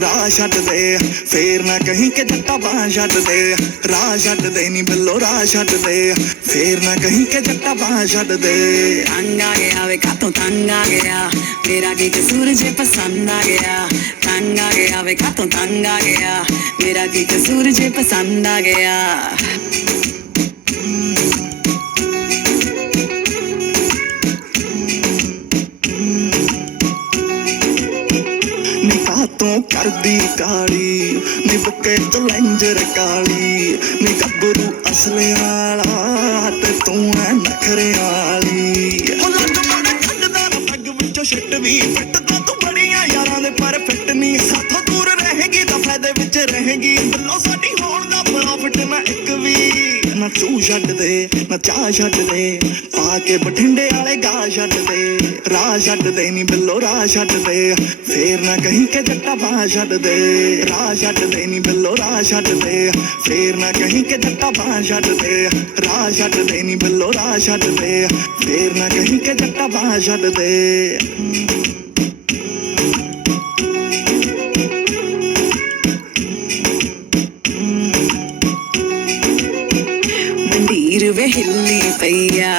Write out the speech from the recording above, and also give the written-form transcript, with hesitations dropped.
ਰਾਹ ਛੱਡ ਦੇ ਫੇਰ ਨਾ ਕਹੀਂ ਕਿ ਜੱਟਾ ਬਾਂਹ ਛੱਡ ਦੇ ਰਾਹ ਛੱਡ ਦੇ ਨੀ ਬਿੱਲੋ ਰਾਹ ਛੱਡ ਦੇ ਫੇਰ ਨਾ ਕਹੀਂ ਕਿ ਜੱਟਾ ਬਾਂਹ ਛੱਡ ਦੇ ਤੰਗ ਆ ਗਿਆ ਵੇ ਕਾਤੋਂ ਤੰਗ ਆ ਗਿਆ ਮੇਰਾ ਕੀ ਕਸੂਰ ਜੇ ਪਸੰਦ ਆ ਗਿਆ ਤੰਗ ਆ ਗਿਆ ਵੇ ਕਾਤੋਂ ਤੰਗ ਆ ਗਿਆ ਮੇਰਾ ਕੀ ਕਸੂਰ ਜੇ ਪਸੰਦ ਆ ਗਿਆ ਤੂੰ ਕਰਦੀ ਕਾਲੀ ਨੀ ਬੁੱਕੇ ਚਲੰਜਰ ਕਾਲੀ ਨੀ ਗੱਭਰੂ ਅਸਲੇ ਵਾਲਾ ਤੇ ਤੂੰ ਐ ਨਖਰੇ ਵਾਲੀ ਉਹ ਲੱਗ ਮਾੜਾ ਕੱਢਦਾ ਨਾ ਪੱਗ ਵਿੱਚੋਂ ਛਿੱਟ ਵੀ ਫਿੱਟਦਾ ਤੂੰ ਬੜੀਆਂ ਯਾਰਾਂ ਦੇ ਪਰ ਫਿੱਟ ਨਹੀਂ ਸਾਥੋਂ ਦੂਰ ਰਹੇਗੀ ਤਾਂ ਫਾਇਦੇ ਵਿੱਚ ਰਹੇਗੀ ਬੱਲੋ ਸਾਡੀ ਹੋਣ ਦਾ ਪ੍ਰੋਫਿਟ ਨਾ ਇੱਕ ਵੀ ਨਾ ਤੂੰ ਛੱਡ ਦੇ ਨਾ ਚਾਹ ਛੱਡ ਦੇ ਪਾ ਕੇ ਬਠਿੰਡੇ ਵਾਲੇ ਗਾ ਛੱਡ ਦੇ ਰਾਹ ਛੱਡ ਦੇ ਨੀ ਬਿੱਲੋ ਰਾਹ ਛੱਡ ਦੇ ਫੇਰ ਨਾ ਕਹੀਂ ਕਿ ਜੱਟਾ ਬਾਂਹ ਛੱਡ ਦੇ ਰਾਹ ਛੱਡ ਦੇ ਨੀ ਬਿੱਲੋ ਰਾਹ ਛੱਡ ਦੇ ਫੇਰ ਨਾ ਕਹੀਂ ਕਿ ਜੱਟਾ ਬਾਂਹ ਛੱਡ ਦੇ ਰਾਹ ਛੱਡ ਦੇ ਨੀ ਬਿੱਲੋ ਰਾਹ ਛੱਡ ਦੇ ਫੇਰ ਨਾ ਕਹੀਂ ਕਿ ਜੱਟਾ ਬਾਂਹ ਛੱਡ ਦੇ ਮੰਡੀਰ ਵੇ ਹਿੱਲੀ ਪਈਆ